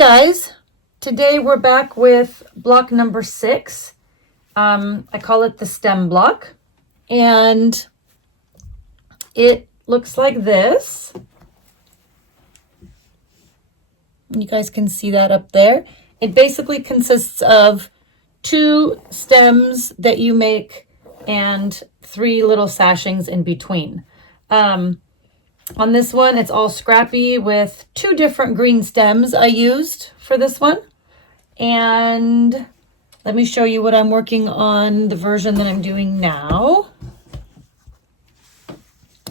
guys, today we're back with block number 6. I call it the stem block, and it looks like this. You guys can see that up there. It basically consists of 2 stems that you make and 3 little sashings in between. On this one, it's all scrappy with 2 different green stems I used for this one. And let me show you what I'm working on, the version that I'm doing now.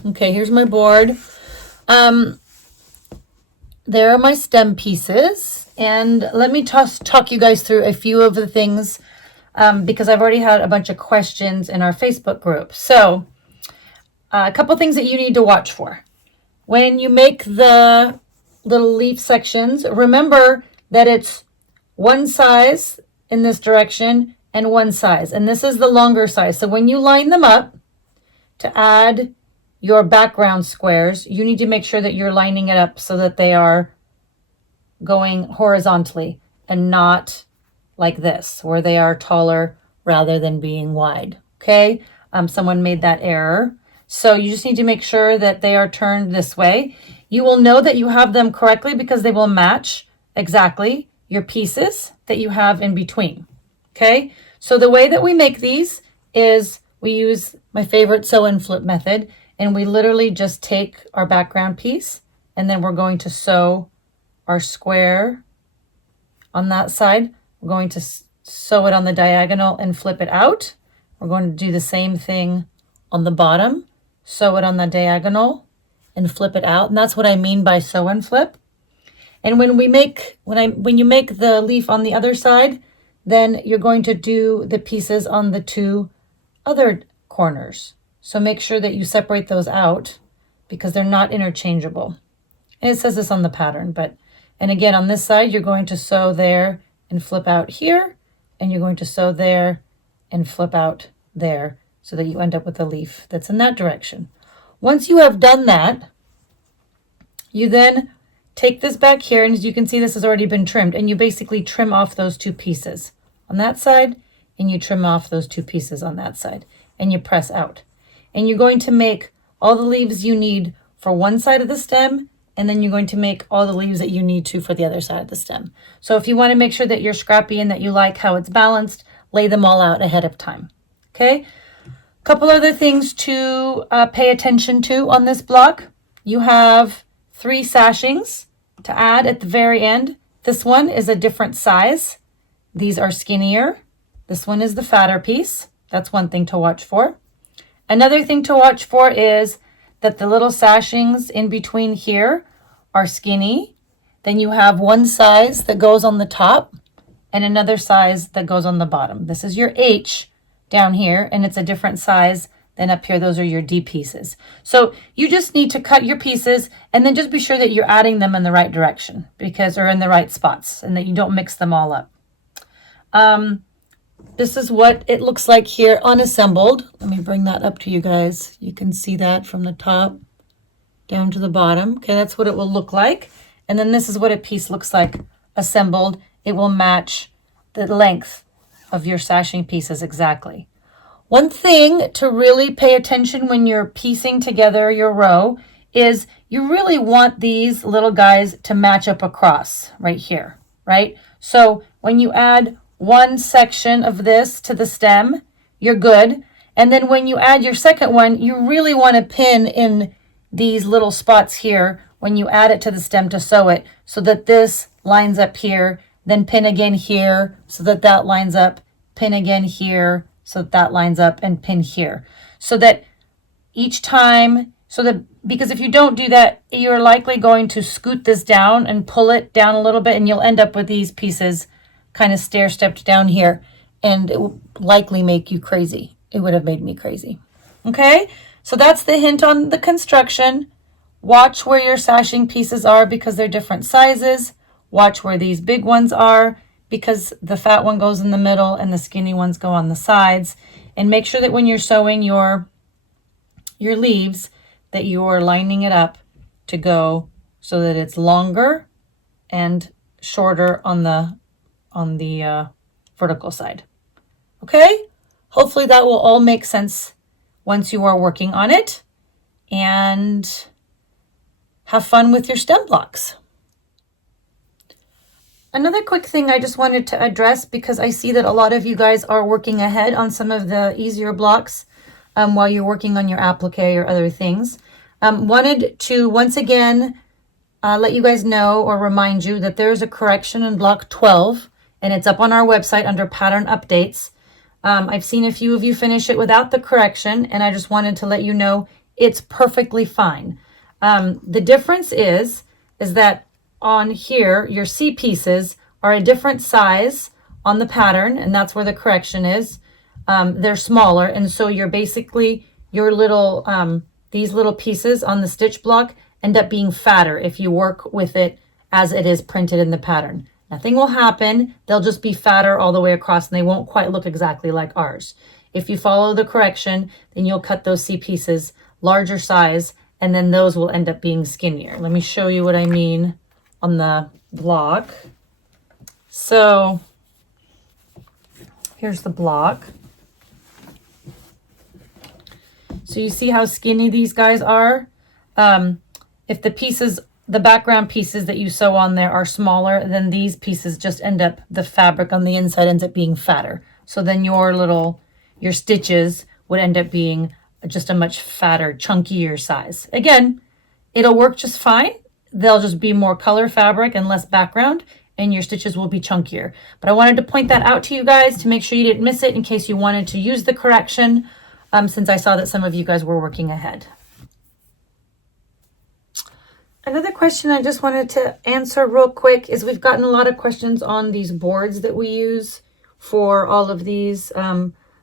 Okay, here's my board. There are my stem pieces. And let me talk you guys through a few of the things because I've already had a bunch of questions in our Facebook group. So a couple things that you need to watch for. When you make the little leaf sections, remember that it's one size in this direction and one size. And this is the longer size. So when you line them up to add your background squares, you need to make sure that you're lining it up so that they are going horizontally and not like this, where they are taller rather than being wide. Okay? Someone made that error. So you just need to make sure that they are turned this way. You will know that you have them correctly because they will match exactly your pieces that you have in between. Okay, so the way that we make these is we use my favorite sew and flip method, and we literally just take our background piece and then we're going to sew our square on that side. We're going to sew it on the diagonal and flip it out. We're going to do the same thing on the bottom. Sew it on the diagonal and flip it out. And that's what I mean by sew and flip. And when you make the leaf on the other side, then you're going to do the pieces on the 2 other corners. So make sure that you separate those out because they're not interchangeable. And it says this on the pattern, and again, on this side, you're going to sew there and flip out here, and you're going to sew there and flip out there, so that you end up with a leaf that's in that direction. Once you have done that, you then take this back here, and as you can see, this has already been trimmed, and you basically trim off those 2 pieces on that side, and you trim off those 2 pieces on that side, and you press out. And you're going to make all the leaves you need for one side of the stem, and then you're going to make all the leaves that you need to for the other side of the stem. So if you want to make sure that you're scrappy and that you like how it's balanced, lay them all out ahead of time. Okay? Couple other things to pay attention to on this block. You have 3 sashings to add at the very end. This one is a different size. These are skinnier. This one is the fatter piece. That's one thing to watch for. Another thing to watch for is that the little sashings in between here are skinny. Then you have one size that goes on the top and another size that goes on the bottom. This is your H down here, and it's a different size than up here. Those are your D pieces. So you just need to cut your pieces and then just be sure that you're adding them in the right direction or in the right spots, and that you don't mix them all up. This is what it looks like here unassembled. Let me bring that up to you guys. You can see that from the top down to the bottom. Okay, that's what it will look like. And then this is what a piece looks like assembled. It will match the length of your sashing pieces exactly. One thing to really pay attention when you're piecing together your row is you really want these little guys to match up across right here, right? So when you add one section of this to the stem, you're good. And then when you add your second one, you really want to pin in these little spots here when you add it to the stem to sew it, so that this lines up here, then pin again here so that that lines up, pin again here so that that lines up, and pin here. So that each time, because if you don't do that, you're likely going to scoot this down and pull it down a little bit, and you'll end up with these pieces kind of stair-stepped down here, and it will likely make you crazy. It would have made me crazy. Okay, so that's the hint on the construction. Watch where your sashing pieces are because they're different sizes. Watch where these big ones are because the fat one goes in the middle and the skinny ones go on the sides. And make sure that when you're sewing your leaves that you're lining it up to go so that it's longer and shorter on the vertical side. Okay, hopefully that will all make sense once you are working on it, and have fun with your stem blocks. Another quick thing I just wanted to address, because I see that a lot of you guys are working ahead on some of the easier blocks while you're working on your applique or other things. Wanted to once again let you guys know or remind you that there's a correction in block 12, and it's up on our website under pattern updates. I've seen a few of you finish it without the correction, and I just wanted to let you know it's perfectly fine. The difference is that on here, your C pieces are a different size on the pattern, and that's where the correction is. They're smaller, and so you're basically, your little, these little pieces on the stitch block end up being fatter if you work with it as it is printed in the pattern. Nothing will happen. They'll just be fatter all the way across, and they won't quite look exactly like ours. If you follow the correction, then you'll cut those C pieces larger size, and then those will end up being skinnier. Let me show you what I mean on the block. So here's the block. So you see how skinny these guys are? If the pieces, the background pieces that you sew on there are smaller, then these pieces just end up, the fabric on the inside ends up being fatter. So then your stitches would end up being just a much fatter, chunkier size. Again, it'll work just fine. They'll just be more color fabric and less background, and your stitches will be chunkier. But I wanted to point that out to you guys to make sure you didn't miss it in case you wanted to use the correction, since I saw that some of you guys were working ahead. Another question I just wanted to answer real quick is we've gotten a lot of questions on these boards that we use for all of these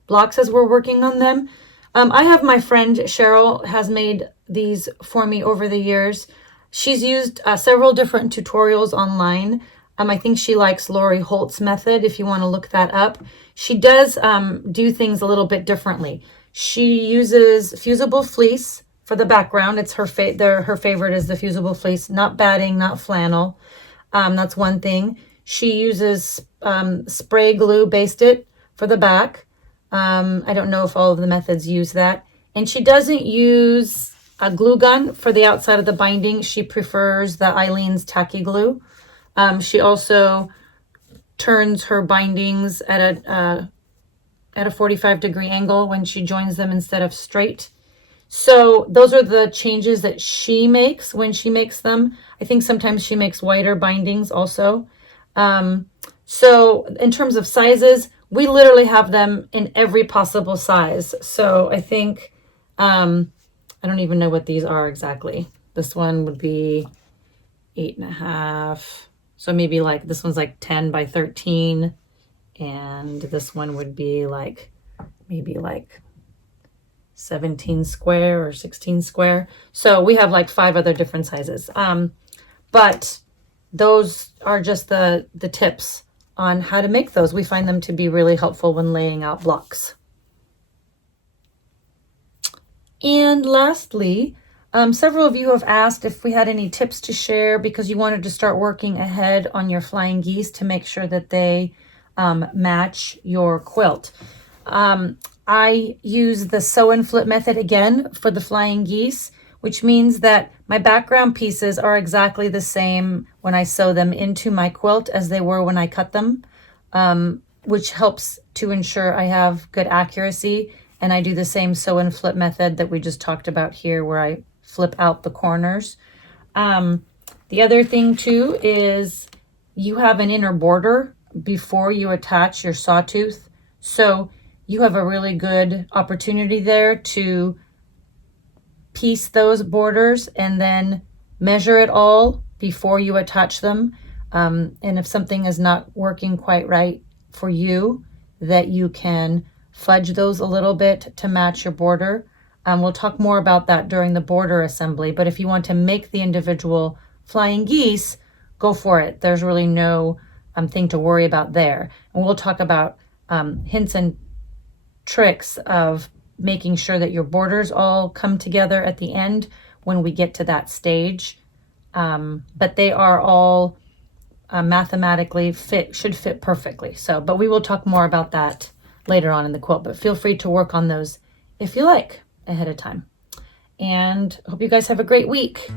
blocks as we're working on them. I have my friend Cheryl has made these for me over the years. She's used several different tutorials online. I think she likes Lori Holt's method, if you want to look that up. She does do things a little bit differently. She uses fusible fleece for the background. It's her favorite is the fusible fleece, not batting, not flannel. That's one thing. She uses spray glue based it for the back. I don't know if all of the methods use that. And she doesn't use a glue gun for the outside of the binding. She prefers the Eileen's tacky glue. She also turns her bindings at a 45-degree angle when she joins them instead of straight. So those are the changes that she makes when she makes them. I think sometimes she makes wider bindings also. So in terms of sizes, we literally have them in every possible size. So I think, I don't even know what these are exactly. This one would be 8.5. So maybe like this one's like 10 by 13. And this one would be like, maybe like 17 square or 16 square. So we have like 5 other different sizes. But those are just the tips on how to make those. We find them to be really helpful when laying out blocks. And lastly, several of you have asked if we had any tips to share because you wanted to start working ahead on your flying geese to make sure that they match your quilt. I use the sew and flip method again for the flying geese, which means that my background pieces are exactly the same when I sew them into my quilt as they were when I cut them, which helps to ensure I have good accuracy. And I do the same sew and flip method that we just talked about here, where I flip out the corners. The other thing too is you have an inner border before you attach your sawtooth. So you have a really good opportunity there to piece those borders and then measure it all before you attach them. And if something is not working quite right for you, that you can fudge those a little bit to match your border. We'll talk more about that during the border assembly, but if you want to make the individual flying geese, go for it. There's really no thing to worry about there. And we'll talk about hints and tricks of making sure that your borders all come together at the end when we get to that stage. But they are all mathematically should fit perfectly. So, but we will talk more about that later on in the quilt, but feel free to work on those if you like ahead of time. And hope you guys have a great week.